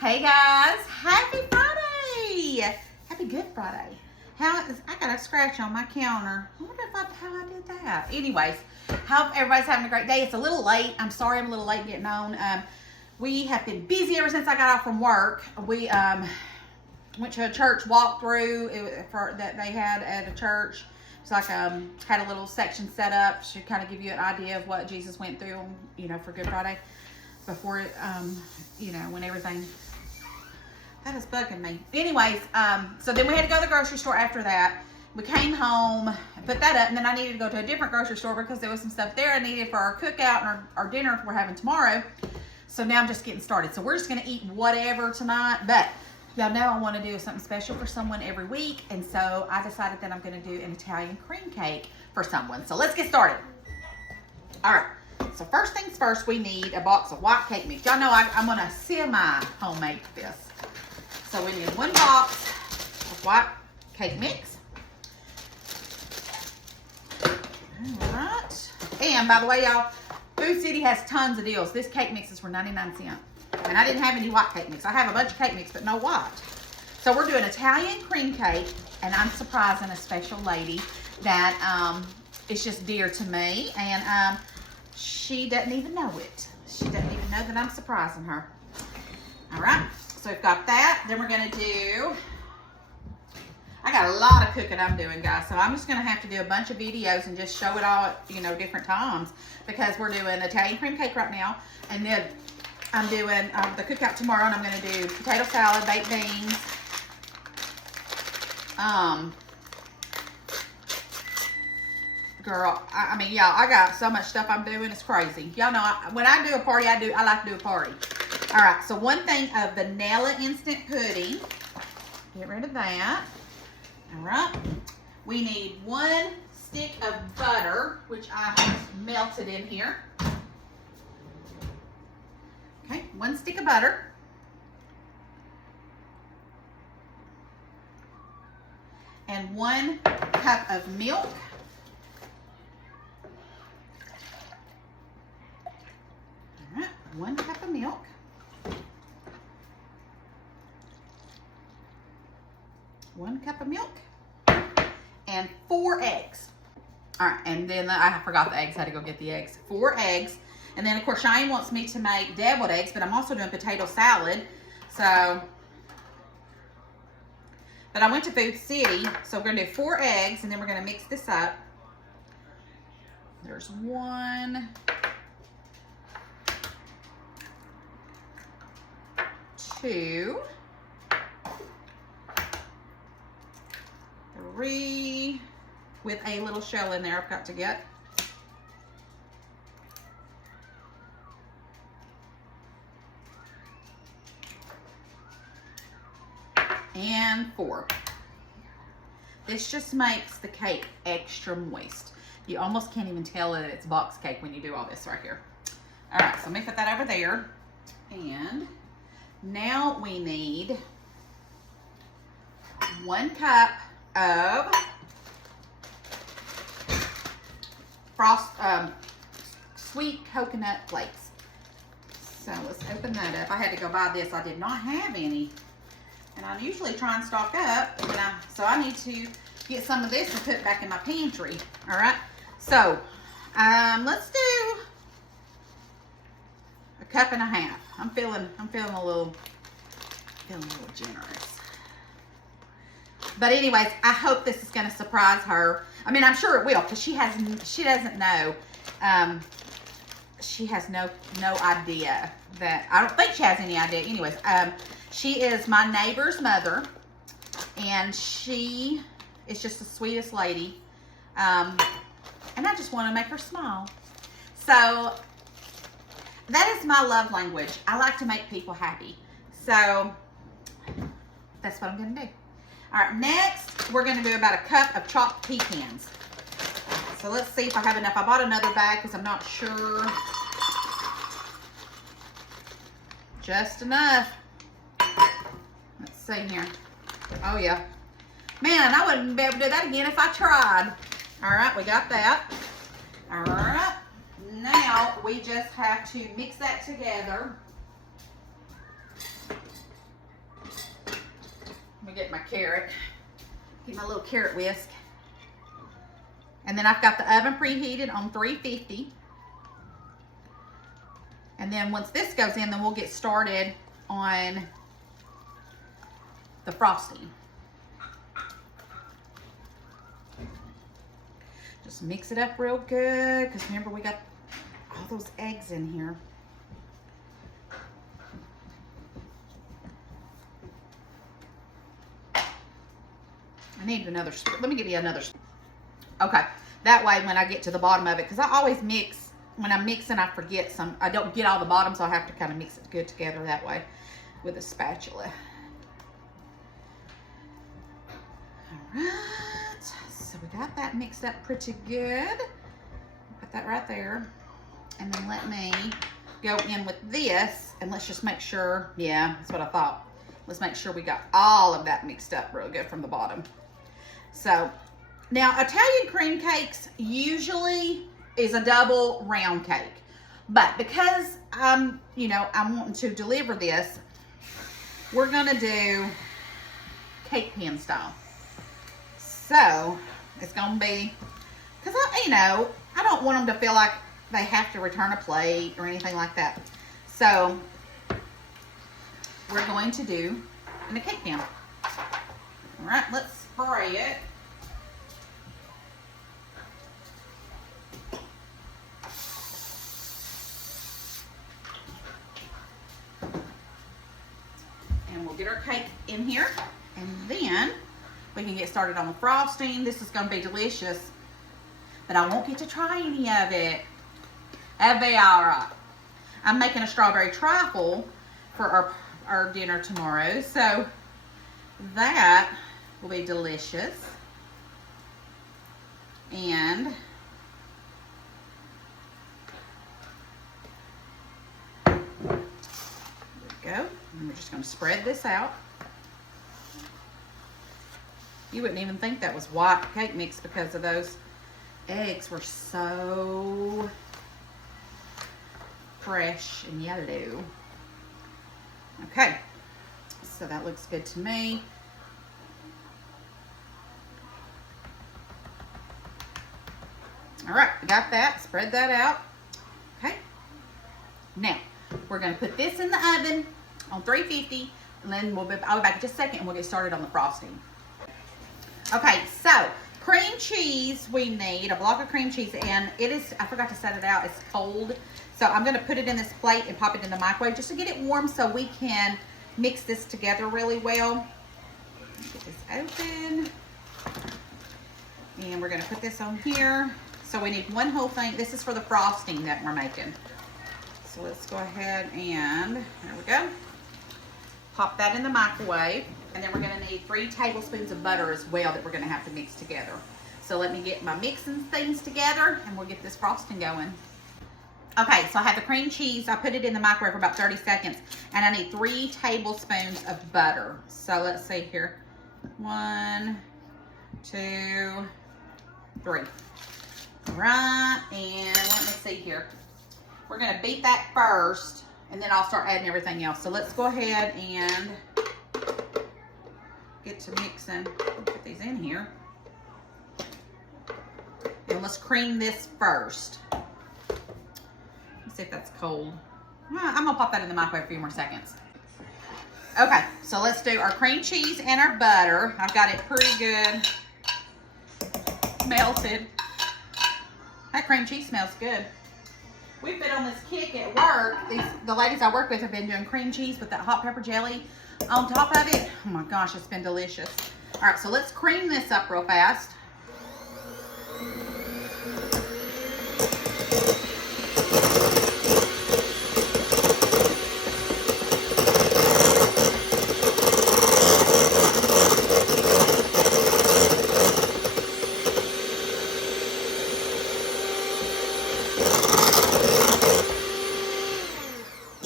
Hey guys, happy Friday! Happy Good Friday. I got a scratch on my counter. I wonder how I did that. Anyways, hope everybody's having a great day. It's a little late. I'm sorry I'm a little late getting on. We have been busy ever since I got off from work. We went to a church walkthrough that they had at a church. It's like had a little section set up to kind of give you an idea of what Jesus went through, for Good Friday before, when everything. That is bugging me. Anyways, so then we had to go to the grocery store after that. We came home, put that up, and then I needed to go to a different grocery store because there was some stuff there I needed for our cookout and our dinner we're having tomorrow. So now I'm just getting started. So we're just going to eat whatever tonight, but y'all know I want to do something special for someone every week, and so I decided that I'm going to do an Italian cream cake for someone. So let's get started. All right. So first things first, we need a box of white cake mix. Y'all know I'm going to semi-homemade this. So we need one box of white cake mix. All right. And by the way, y'all, Food City has tons of deals. This cake mix is for 99 cents. And I didn't have any white cake mix. I have a bunch of cake mix, but no white. So we're doing Italian cream cake, and I'm surprising a special lady that is just dear to me. And she doesn't even know it. She doesn't even know that I'm surprising her. All right. So we've got that. Then we're going to do, I got a lot of cooking I'm doing, guys. So I'm just going to have to do a bunch of videos and just show it all at, different times, because we're doing Italian cream cake right now. And then I'm doing the cookout tomorrow, and I'm going to do potato salad, baked beans. Girl, I mean, y'all, I got so much stuff I'm doing. It's crazy. Y'all know, when I do a party, I like to do a party. All right, so one thing of vanilla instant pudding. Get rid of that. All right. We need 1 stick of butter, which I have melted in here. Okay, 1 stick of butter. And 1 cup of milk. All right, 1 cup of milk. 1 cup of milk and 4 eggs. All right, and then I forgot the eggs. I had to go get the eggs. 4 eggs, and then of course Cheyenne wants me to make deviled eggs, but I'm also doing potato salad. So, but I went to Food City, so we're gonna do 4 eggs, and then we're gonna mix this up. There's 1, 2. 3, with a little shell in there I've got to get. And 4. This just makes the cake extra moist. You almost can't even tell that it's box cake when you do all this right here. All right, so let me put that over there. And now we need 1 cup of sweet coconut flakes. So let's open that up. I had to go buy this. I did not have any, and I usually try and stock up. So I need to get some of this and put it back in my pantry. All right. So let's do 1.5 cups. I'm feeling a little generous. But anyways, I hope this is going to surprise her. I mean, I'm sure it will, because she doesn't know. She has no idea that, I don't think she has any idea. Anyways, she is my neighbor's mother, and she is just the sweetest lady. And I just want to make her smile. So that is my love language. I like to make people happy. So that's what I'm going to do. All right, next, we're going to do about 1 cup of chopped pecans. So let's see if I have enough. I bought another bag because I'm not sure. Just enough. Let's see here. Oh, yeah. Man, I wouldn't be able to do that again if I tried. All right, we got that. All right. Now, we just have to mix that together. carrot. Get my little carrot whisk. And then I've got the oven preheated on 350. And then once this goes in, then we'll get started on the frosting. Just mix it up real good, because remember we got all those eggs in here. I need another spoon. Let me give you another spoon. Okay, that way when I get to the bottom of it, because I always mix, when I'm mixing I forget some, I don't get all the bottom, so I have to kind of mix it good together that way with a spatula. All right, so we got that mixed up pretty good. Put that right there. And then let me go in with this, and let's just make sure, yeah, that's what I thought. Let's make sure we got all of that mixed up real good from the bottom. So now Italian cream cakes usually is a double round cake, but because I'm wanting to deliver this, we're gonna do cake pan style. So it's gonna be, because I don't want them to feel like they have to return a plate or anything like that. So we're going to do in a cake pan. All right, let's spray it. And we'll get our cake in here, and then we can get started on the frosting. This is gonna be delicious, but I won't get to try any of it. That'll be all right. I'm making a strawberry trifle for our dinner tomorrow, so that will be delicious. And there we go. And we're just going to spread this out. You wouldn't even think that was white cake mix because of those eggs were so fresh and yellow. Okay, so that looks good to me. All right, we got that. Spread that out. Okay. Now, we're going to put this in the oven on 350, and then I'll be back in just a second, and we'll get started on the frosting. Okay, so cream cheese, we need a block of cream cheese, and it is, I forgot to set it out, it's cold. So I'm going to put it in this plate and pop it in the microwave just to get it warm so we can mix this together really well. Get this open. And we're going to put this on here. So we need one whole thing. This is for the frosting that we're making. So let's go ahead and, there we go. Pop that in the microwave. And then we're going to need 3 tablespoons of butter as well that we're going to have to mix together. So let me get my mixing things together and we'll get this frosting going. Okay, so I have the cream cheese. I put it in the microwave for about 30 seconds. And I need 3 tablespoons of butter. So let's see here. 1, 2, 3. All right, and let me see here. We're going to beat that first, and then I'll start adding everything else. So let's go ahead and get to mixing. Put these in here. And let's cream this first. Let's see if that's cold. I'm going to pop that in the microwave for a few more seconds. Okay, so let's do our cream cheese and our butter. I've got it pretty good melted. That cream cheese smells good. We've been on this kick at work. The ladies I work with have been doing cream cheese with that hot pepper jelly on top of it. Oh my gosh, it's been delicious. All right, so let's cream this up real fast.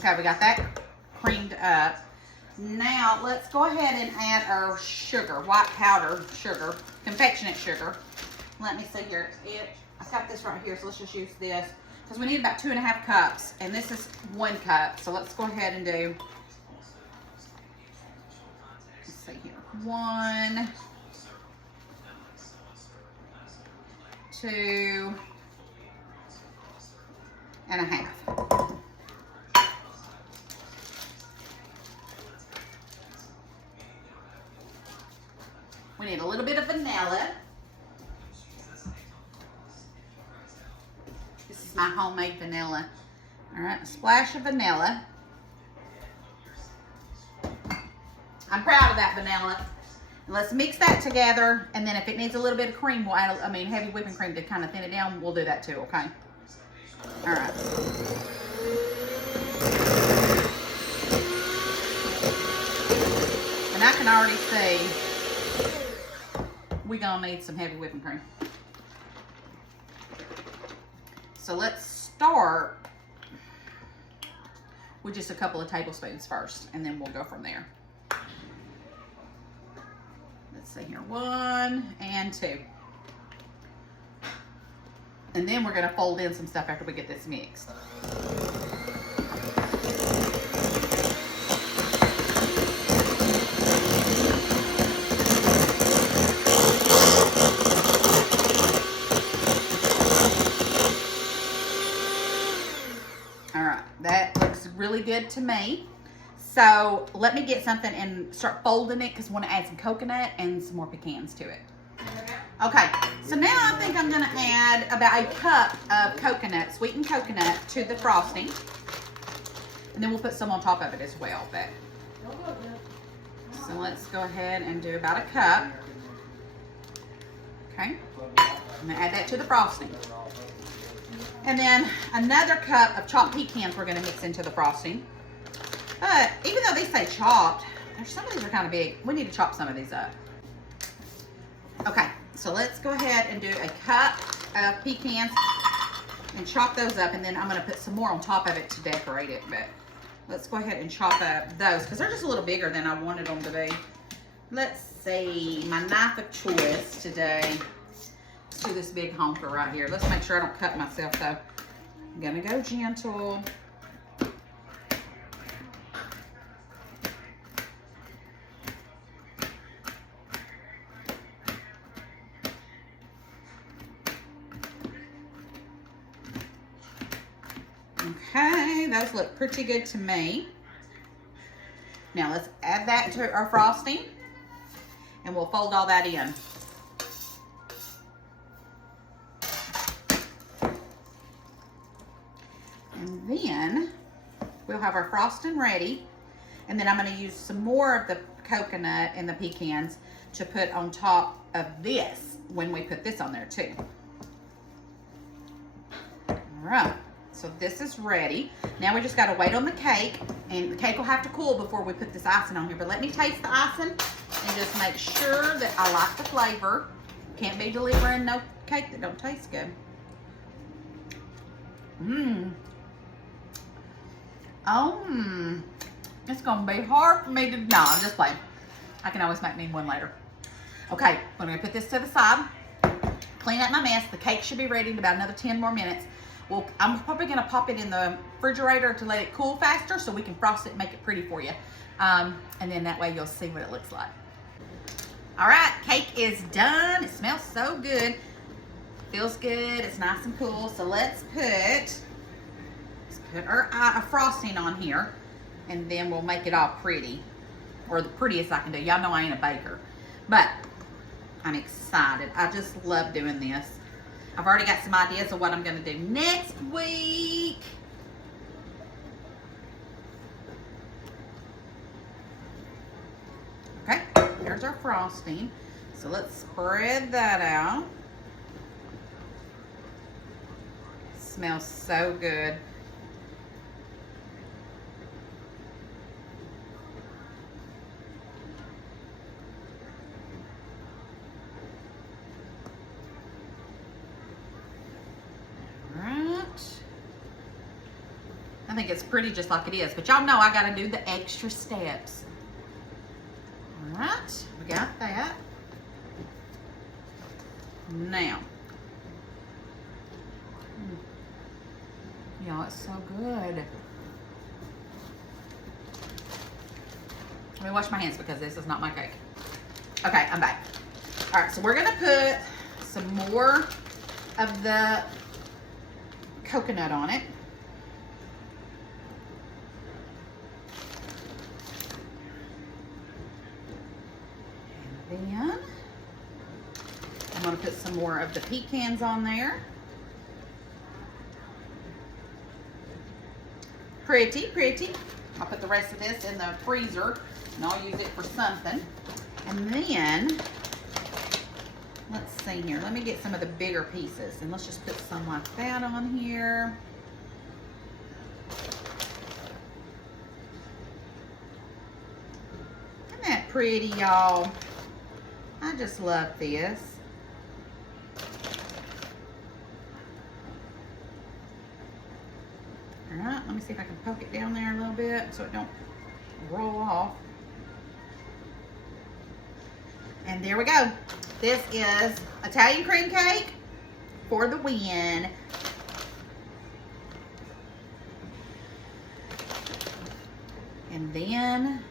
Okay, we got that creamed up. Now, let's go ahead and add our sugar, white powder sugar, confectionate sugar. Let me see here. I've got this right here, so let's just use this. Because we need about 2.5 cups, and this is 1 cup. So let's go ahead and do, let's see here. 1, 2 and a half. We need a little bit of vanilla. This is my homemade vanilla. All right, a splash of vanilla. I'm proud of that vanilla. And let's mix that together, and then if it needs a little bit of cream, we'll add, heavy whipping cream to kind of thin it down, we'll do that too, okay? All right. And I can already see we're gonna need some heavy whipping cream. So let's start with just a couple of tablespoons first, and then we'll go from there. Let's see here, 1 and 2. And then we're gonna fold in some stuff after we get this mixed. All right, that looks really good to me. So let me get something and start folding it because I want to add some coconut and some more pecans to it. Okay, so now I think I'm going to add about a cup of coconut, sweetened coconut, to the frosting. And then we'll put some on top of it as well. But so let's go ahead and do about a cup. Okay, I'm going to add that to the frosting. And then another cup of chopped pecans we're going to mix into the frosting. But even though they say chopped, some of these are kind of big. We need to chop some of these up. Okay, so let's go ahead and do a cup of pecans and chop those up. And then I'm going to put some more on top of it to decorate it. But let's go ahead and chop up those because they're just a little bigger than I wanted them to be. Let's see, my knife of choice today. Let's do this big honker right here. Let's make sure I don't cut myself though. I'm going to go gentle. Okay, those look pretty good to me. Now let's add that to our frosting and we'll fold all that in. And then we'll have our frosting ready. And then I'm going to use some more of the coconut and the pecans to put on top of this when we put this on there too. All right. So this is ready. Now we just got to wait on the cake, and the cake will have to cool before we put this icing on here. But let me taste the icing and just make sure that I like the flavor. Can't be delivering no cake that don't taste good. It's gonna be hard for me to, no, I'm just playing. I can always make me one later. Okay, I'm gonna put this to the side, clean up my mess. The cake should be ready in about another 10 more minutes. Well, I'm probably gonna pop it in the refrigerator to let it cool faster so we can frost it and make it pretty for you. And then that way you'll see what it looks like. All right, cake is done. It smells so good. Feels good, it's nice and cool. So let's put our frosting on here, and then we'll make it all pretty, or the prettiest I can do. Y'all know I ain't a baker, but I'm excited. I just love doing this. I've already got some ideas of what I'm going to do next week. Okay, here's our frosting. So let's spread that out. It smells so good. I think it's pretty just like it is, but y'all know I gotta do the extra steps. All right, we got that. Now, y'all, it's so good. Let me wash my hands because this is not my cake. Okay, I'm back. All right, so we're gonna put some more of the coconut on it. And then I'm gonna put some more of the pecans on there. Pretty, pretty. I'll put the rest of this in the freezer and I'll use it for something. And then, let's see here. Let me get some of the bigger pieces and let's just put some like that on here. Isn't that pretty, y'all? I just love this. All right, let me see if I can poke it down there a little bit so it don't roll off. And there we go. This is Italian cream cake for the win. And then,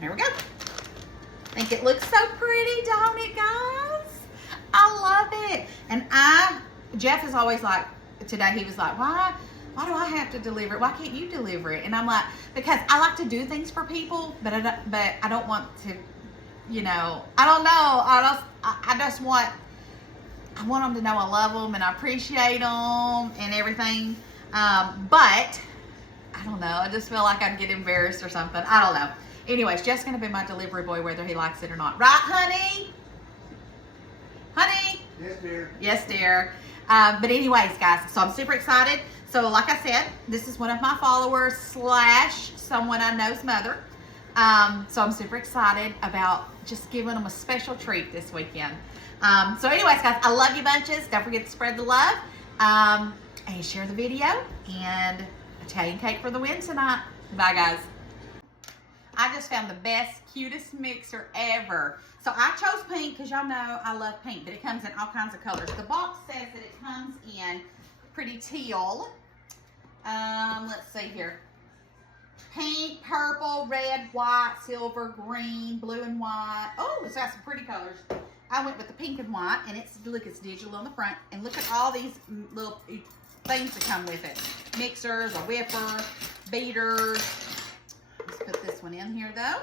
there we go. I think it looks so pretty, don't it, guys? I love it. And Jeff is always like, today he was like, why do I have to deliver it? Why can't you deliver it? And I'm like, because I like to do things for people, but I don't want to, you know, I don't know. I just want, I want them to know I love them and I appreciate them and everything. But I don't know. I just feel like I'd get embarrassed or something. I don't know. Anyways, Jeff's going to be my delivery boy whether he likes it or not. Right, honey? Honey? Yes, dear. Yes, dear. But anyways, guys, so I'm super excited. So like I said, this is one of my followers / someone I know's mother. So I'm super excited about just giving them a special treat this weekend. So anyways, guys, I love you bunches. Don't forget to spread the love. And share the video. And Italian cake for the win tonight. Bye, guys. I just found the best, cutest mixer ever. So I chose pink because y'all know I love pink, but it comes in all kinds of colors. The box says that it comes in pretty teal. Let's see here. Pink, purple, red, white, silver, green, blue and white. Oh, it's got some pretty colors. I went with the pink and white, and it's digital on the front. And look at all these little things that come with it. Mixers, a whipper, beaters. Let's put this one in here though.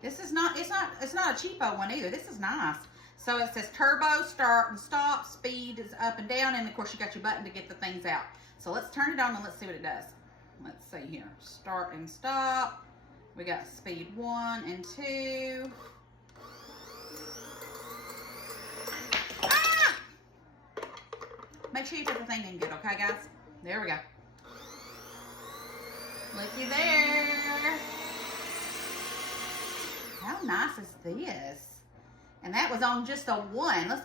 This is not, it's not a cheapo one either. This is nice. So it says turbo, start and stop, speed is up and down, and of course you got your button to get the things out. So let's turn it on and let's see what it does. Let's see here. Start and stop. We got speed 1 and 2. Ah! Make sure you put the thing in good, okay, guys? There we go. Looky there. How nice is this? And that was on just a 1. Let's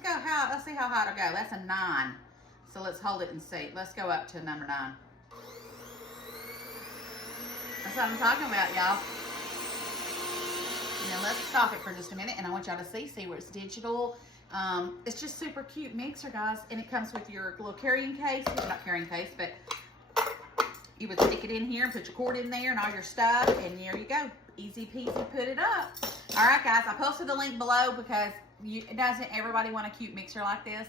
see how high it'll go. That's a 9. So let's hold it and see. Let's go up to number 9. That's what I'm talking about, y'all. Now let's stop it for just a minute, and I want y'all to see where it's digital. It's just super cute mixer, guys, and it comes with your little carrying case. Well, not carrying case, but you would stick it in here and put your cord in there and all your stuff, and there you go. Easy peasy, put it up. All right, guys, I posted the link below because doesn't everybody want a cute mixer like this?